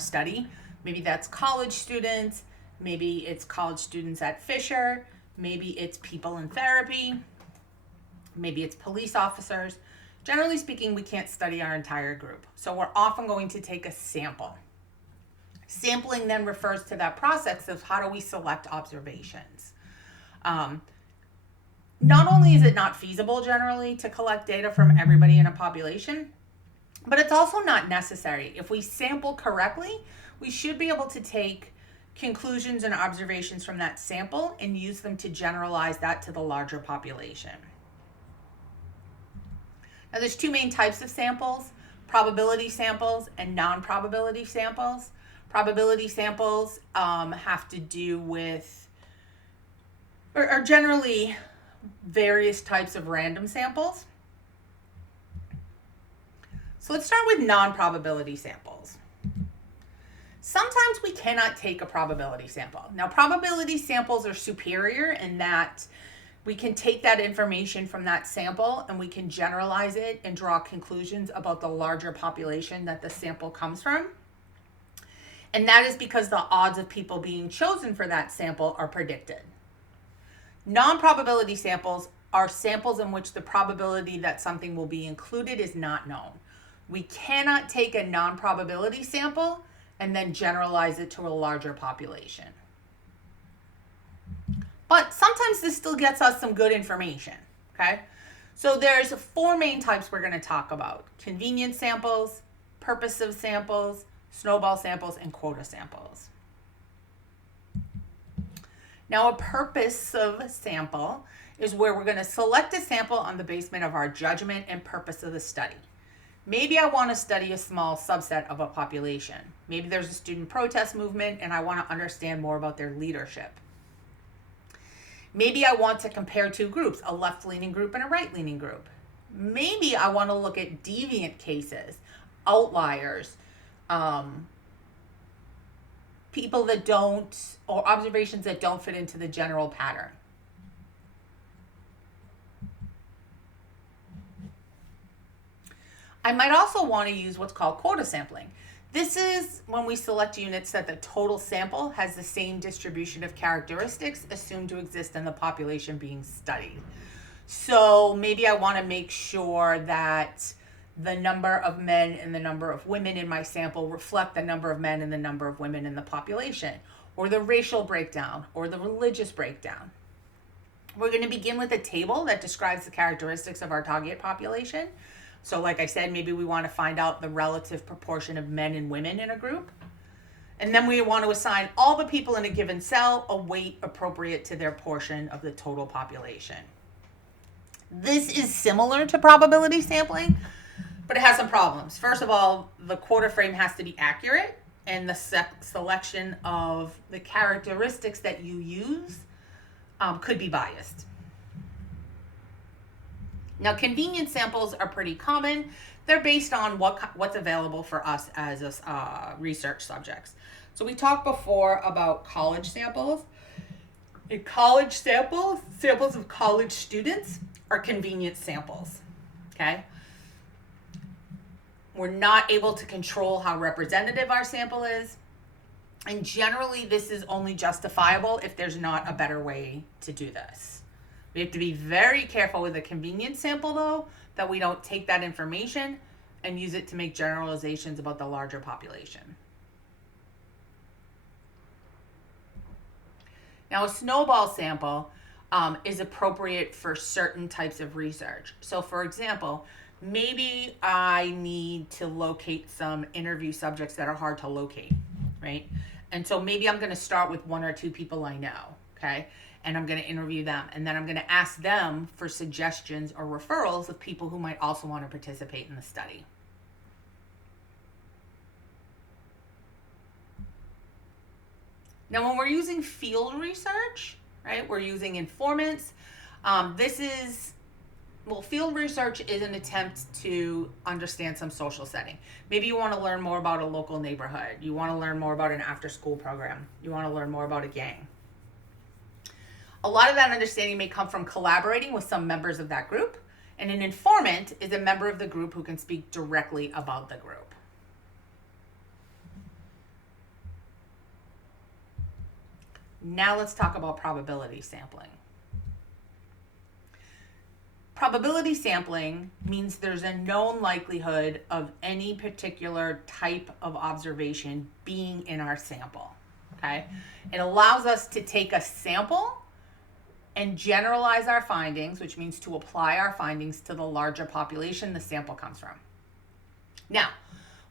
study. Maybe that's college students, maybe it's college students at Fisher, maybe it's people in therapy, maybe it's police officers. Generally speaking, we can't study our entire group. So we're often going to take a sample. Sampling then refers to that process of how do we select observations. Not only is it not feasible generally to collect data from everybody in a population, but it's also not necessary. If we sample correctly, we should be able to take conclusions and observations from that sample and use them to generalize that to the larger population. Now, there's two main types of samples: probability samples and non-probability samples. Probability samples have to do with, or are generally various types of random samples. So let's start with non-probability samples. Sometimes we cannot take a probability sample. Now, probability samples are superior in that we can take that information from that sample and we can generalize it and draw conclusions about the larger population that the sample comes from. And that is because the odds of people being chosen for that sample are predicted. Non-probability samples are samples in which the probability that something will be included is not known. We cannot take a non-probability sample and then generalize it to a larger population. But sometimes this still gets us some good information, okay? So there's four main types we're going to talk about: convenience samples, purposive samples, snowball samples, and quota samples. Now, a purposive sample is where we're going to select a sample on the basis of our judgment and purpose of the study. Maybe I want to study a small subset of a population. Maybe there's a student protest movement and I want to understand more about their leadership. Maybe I want to compare two groups, a left-leaning group and a right-leaning group. Maybe I want to look at deviant cases, outliers, people that don't, or observations that don't fit into the general pattern. I might also want to use what's called quota sampling. This is when we select units that the total sample has the same distribution of characteristics assumed to exist in the population being studied. So maybe I want to make sure that the number of men and the number of women in my sample reflect the number of men and the number of women in the population, or the racial breakdown, or the religious breakdown. We're going to begin with a table that describes the characteristics of our target population. So like I said, maybe we want to find out the relative proportion of men and women in a group. And then we want to assign all the people in a given cell a weight appropriate to their portion of the total population. This is similar to probability sampling, but it has some problems. First of all, the quota frame has to be accurate, and the selection of the characteristics that you use could be biased. Now, convenience samples are pretty common. They're based on what's available for us as research subjects. So we talked before about college samples. In college samples of college students are convenience samples, okay? We're not able to control how representative our sample is. And generally, this is only justifiable if there's not a better way to do this. We have to be very careful with a convenience sample, though, that we don't take that information and use it to make generalizations about the larger population. Now, a snowball sample is appropriate for certain types of research. So, for example, maybe I need to locate some interview subjects that are hard to locate, right? And so maybe I'm going to start with one or two people I know, okay? And I'm going to interview them. And then I'm going to ask them for suggestions or referrals of people who might also want to participate in the study. Now, when we're using field research, right, we're using informants. Field research is an attempt to understand some social setting. Maybe you want to learn more about a local neighborhood. You want to learn more about an after-school program. You want to learn more about a gang. A lot of that understanding may come from collaborating with some members of that group, and an informant is a member of the group who can speak directly about the group. Now let's talk about probability sampling. Probability sampling means there's a known likelihood of any particular type of observation being in our sample, okay? It allows us to take a sample and generalize our findings, which means to apply our findings to the larger population the sample comes from. Now,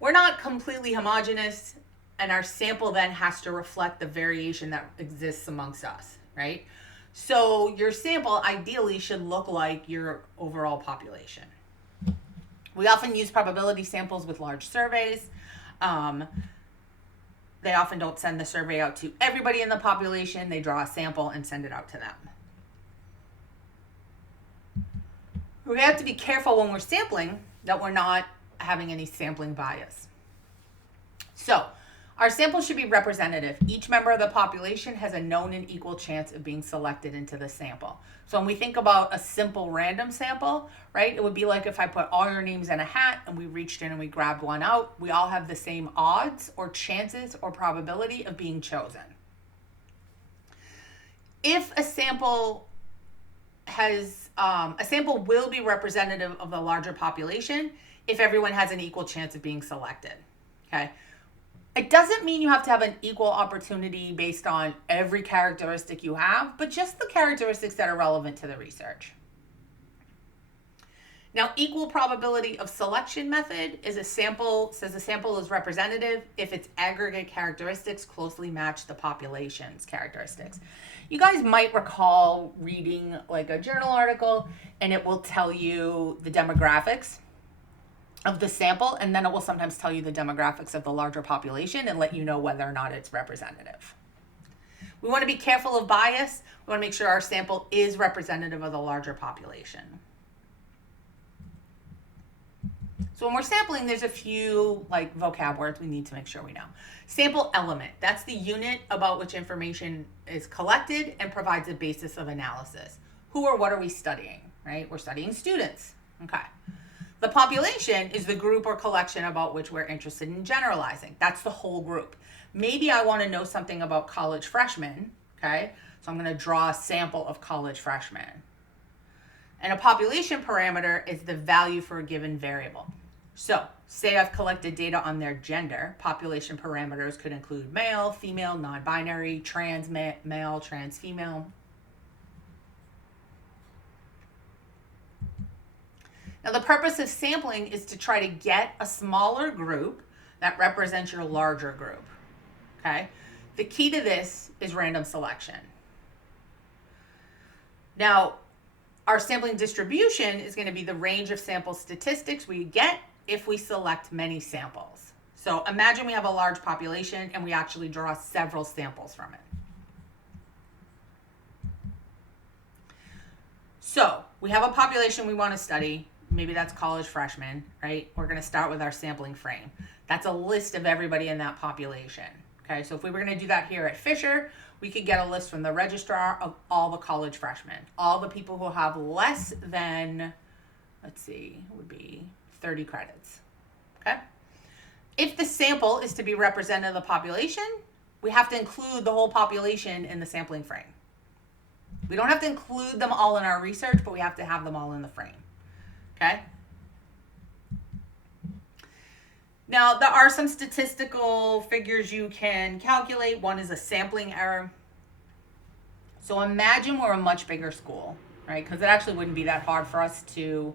we're not completely homogeneous, and our sample then has to reflect the variation that exists amongst us, right? So your sample ideally should look like your overall population. We often use probability samples with large surveys. They often don't send the survey out to everybody in the population. They draw a sample and send it out to them. We have to be careful when we're sampling that we're not having any sampling bias. So, our sample should be representative. Each member of the population has a known and equal chance of being selected into the sample. So when we think about a simple random sample, right, it would be like if I put all your names in a hat and we reached in and we grabbed one out, we all have the same odds or chances or probability of being chosen. If a sample will be representative of the larger population if everyone has an equal chance of being selected, okay? It doesn't mean you have to have an equal opportunity based on every characteristic you have, but just the characteristics that are relevant to the research. Now, equal probability of selection method says a sample is representative if its aggregate characteristics closely match the population's characteristics. You guys might recall reading like a journal article and it will tell you the demographics of the sample, and then it will sometimes tell you the demographics of the larger population and let you know whether or not it's representative. We want to be careful of bias. We want to make sure our sample is representative of the larger population. So when we're sampling, there's a few like vocab words we need to make sure we know. Sample element, that's the unit about which information is collected and provides a basis of analysis. Who or what are we studying, right? We're studying students, okay. The population is the group or collection about which we're interested in generalizing. That's the whole group. Maybe I want to know something about college freshmen, okay? So I'm going to draw a sample of college freshmen. And a population parameter is the value for a given variable. So say I've collected data on their gender. Population parameters could include male, female, non-binary, trans male, trans female. Now, the purpose of sampling is to try to get a smaller group that represents your larger group, okay? The key to this is random selection. Now, our sampling distribution is going to be the range of sample statistics we get if we select many samples. So imagine we have a large population and we actually draw several samples from it. So we have a population we want to study. Maybe that's college freshmen, right? We're going to start with our sampling frame. That's a list of everybody in that population, okay? So if we were going to do that here at Fisher, we could get a list from the registrar of all the college freshmen, all the people who have less than, let's see, it would be 30 credits, okay? If the sample is to be representative of the population, we have to include the whole population in the sampling frame. We don't have to include them all in our research, but we have to have them all in the frame. Okay. Now, there are some statistical figures you can calculate. One is a sampling error. So imagine we're a much bigger school, right? Because it actually wouldn't be that hard for us to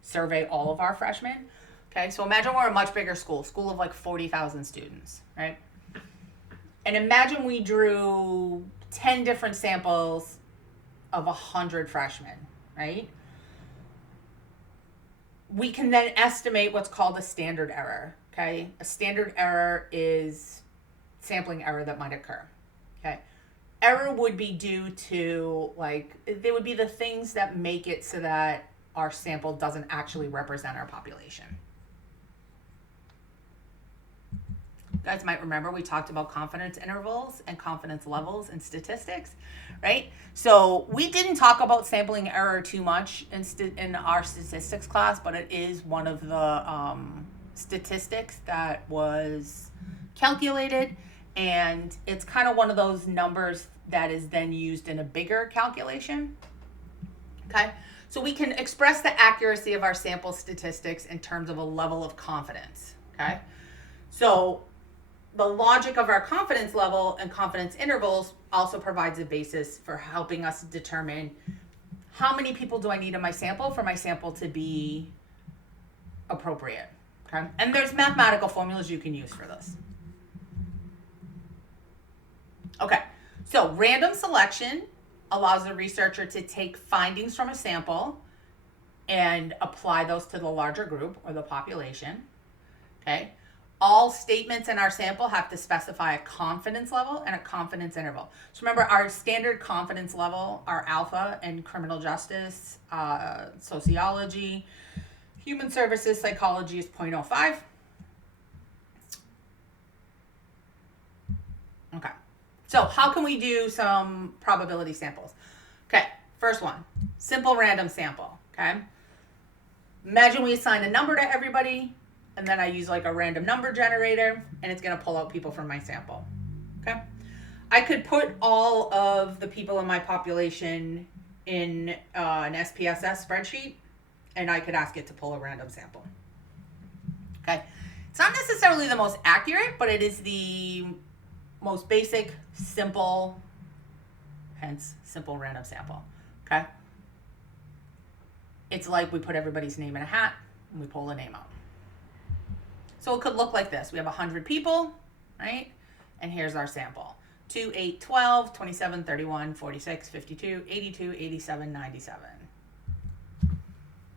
survey all of our freshmen. Okay, so imagine we're a much bigger school of like 40,000 students, right? And imagine we drew 10 different samples of 100 freshmen, right? We can then estimate what's called a standard error, okay? A standard error is sampling error that might occur, okay? Error would be due to, like, they would be the things that make it so that our sample doesn't actually represent our population. You guys might remember we talked about confidence intervals and confidence levels in statistics, right? So we didn't talk about sampling error too much in our statistics class, but it is one of the statistics that was calculated And it's kind of one of those numbers that is then used in a bigger calculation. Okay, so we can express the accuracy of our sample statistics in terms of a level of confidence. Okay, so the logic of our confidence level and confidence intervals also provides a basis for helping us determine how many people do I need in my sample for my sample to be appropriate. Okay, and there's mathematical formulas you can use for this. Okay, so random selection allows the researcher to take findings from a sample and apply those to the larger group or the population. Okay, all statements in our sample have to specify a confidence level and a confidence interval. So remember, our standard confidence level are alpha in criminal justice, sociology, human services, psychology is 0.05. Okay. So how can we do some probability samples? Okay, first one, simple random sample, okay? Imagine we assign a number to everybody, and then I use like a random number generator, and it's gonna pull out people from my sample, okay? I could put all of the people in my population in an SPSS spreadsheet, and I could ask it to pull a random sample, okay? It's not necessarily the most accurate, but it is the most basic, simple, hence simple random sample, okay? It's like we put everybody's name in a hat and we pull a name out. So it could look like this. We have 100 people, right? And here's our sample. 2, 8, 12, 27, 31, 46, 52, 82, 87, 97.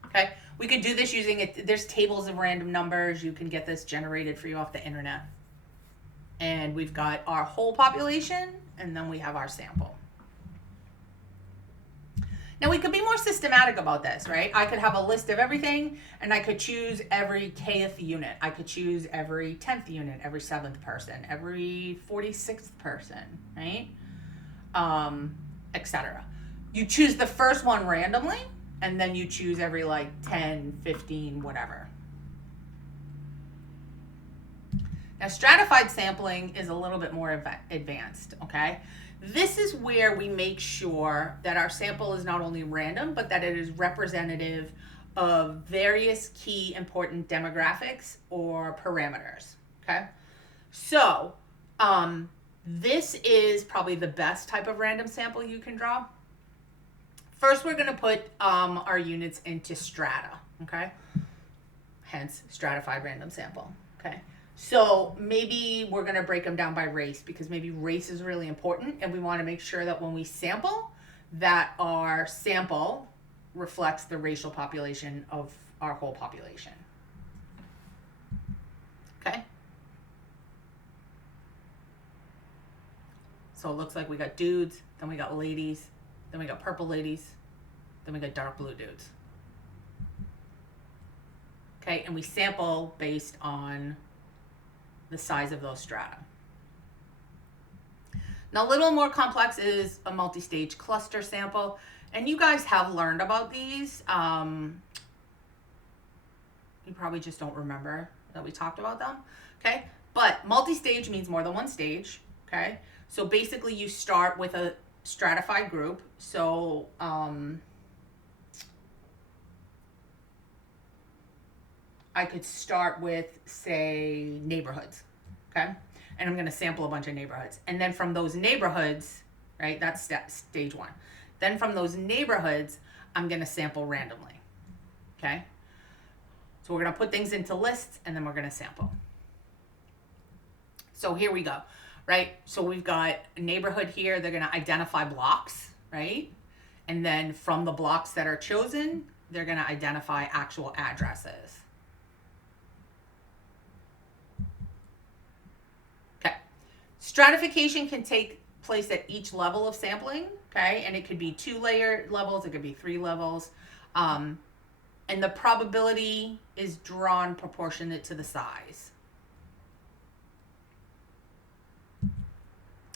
Okay, we could do this using it. There's tables of random numbers. You can get this generated for you off the internet. And we've got our whole population, and then we have our sample. Now we could be more systematic about this, right? I could have a list of everything, and I could choose every kth unit. I could choose every 10th unit, every 7th person, every 46th person, right? Etc. You choose the first one randomly, and then you choose every like 10, 15, whatever. Now, stratified sampling is a little bit more advanced, okay? This is where we make sure that our sample is not only random, but that it is representative of various key important demographics or parameters, okay? So, this is probably the best type of random sample you can draw. First, we're gonna put our units into strata, okay? Hence, stratified random sample, okay? So maybe we're going to break them down by race, because maybe race is really important, and we want to make sure that when we sample, that our sample reflects the racial population of our whole population. Okay? So it looks like we got dudes, then we got ladies, then we got purple ladies, then we got dark blue dudes. Okay, and we sample based on the size of those strata. Now, a little more complex is a multi-stage cluster sample, and you guys have learned about these. You probably just don't remember that we talked about them, okay? But multi-stage means more than one stage, okay? So basically you start with a stratified group. So I could start with, say, neighborhoods, okay? And I'm going to sample a bunch of neighborhoods. And then from those neighborhoods, right, that's stage one. Then from those neighborhoods, I'm going to sample randomly, okay? So we're going to put things into lists, and then we're going to sample. So here we go, right? So we've got a neighborhood here. They're going to identify blocks, right? And then from the blocks that are chosen, they're going to identify actual addresses. Stratification can take place at each level of sampling, okay? And it could be 2-layer levels, it could be 3 levels. And the probability is drawn proportionate to the size.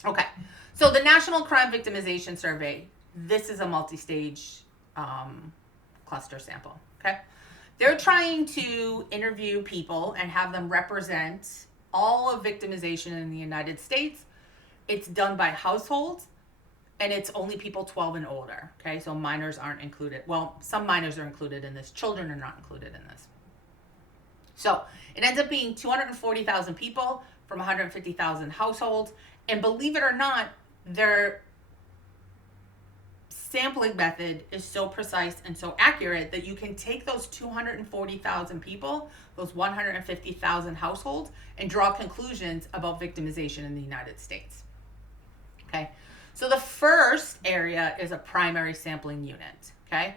Okay, so the National Crime Victimization Survey, this is a multi-stage cluster sample, okay? They're trying to interview people and have them represent all of victimization in the United States, it's done by households, and it's only people 12 and older. Okay, so minors aren't included. Well, some minors are included in this. Children are not included in this. So it ends up being 240,000 people from 150,000 households. And believe it or not, their sampling method is so precise and so accurate that you can take those 240,000 people, those 150,000 households, and draw conclusions about victimization in the United States. Okay, so the first area is a primary sampling unit. Okay,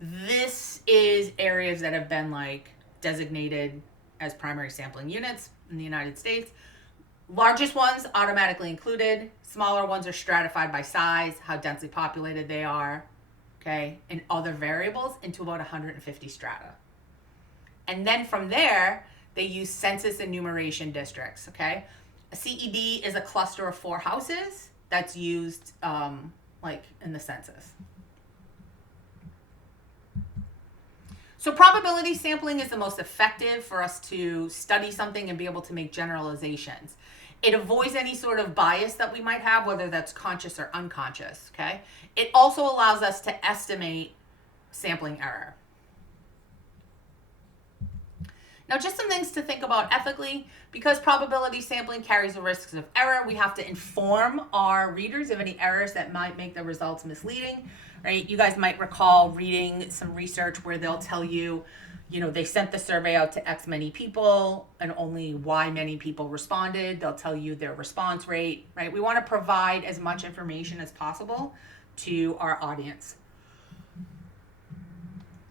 this is areas that have been like designated as primary sampling units in the United States. Largest ones automatically included. Smaller ones are stratified by size, how densely populated they are, okay, and other variables into about 150 strata. And then from there, they use census enumeration districts, okay? A CED is a cluster of 4 houses that's used like in the census. So probability sampling is the most effective for us to study something and be able to make generalizations. It avoids any sort of bias that we might have, whether that's conscious or unconscious, okay? It also allows us to estimate sampling error. Now, just some things to think about ethically. Because probability sampling carries the risks of error, we have to inform our readers of any errors that might make the results misleading, right? You guys might recall reading some research where they'll tell you, they sent the survey out to X many people and only Y many people responded. They'll tell you their response rate, right? We want to provide as much information as possible to our audience.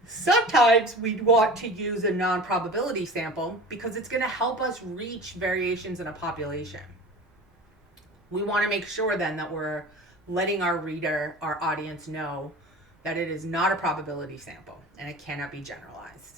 Sometimes we want to use a non-probability sample because it's going to help us reach variations in a population. We want to make sure then that we're letting our reader, our audience know that it is not a probability sample and it cannot be generalized.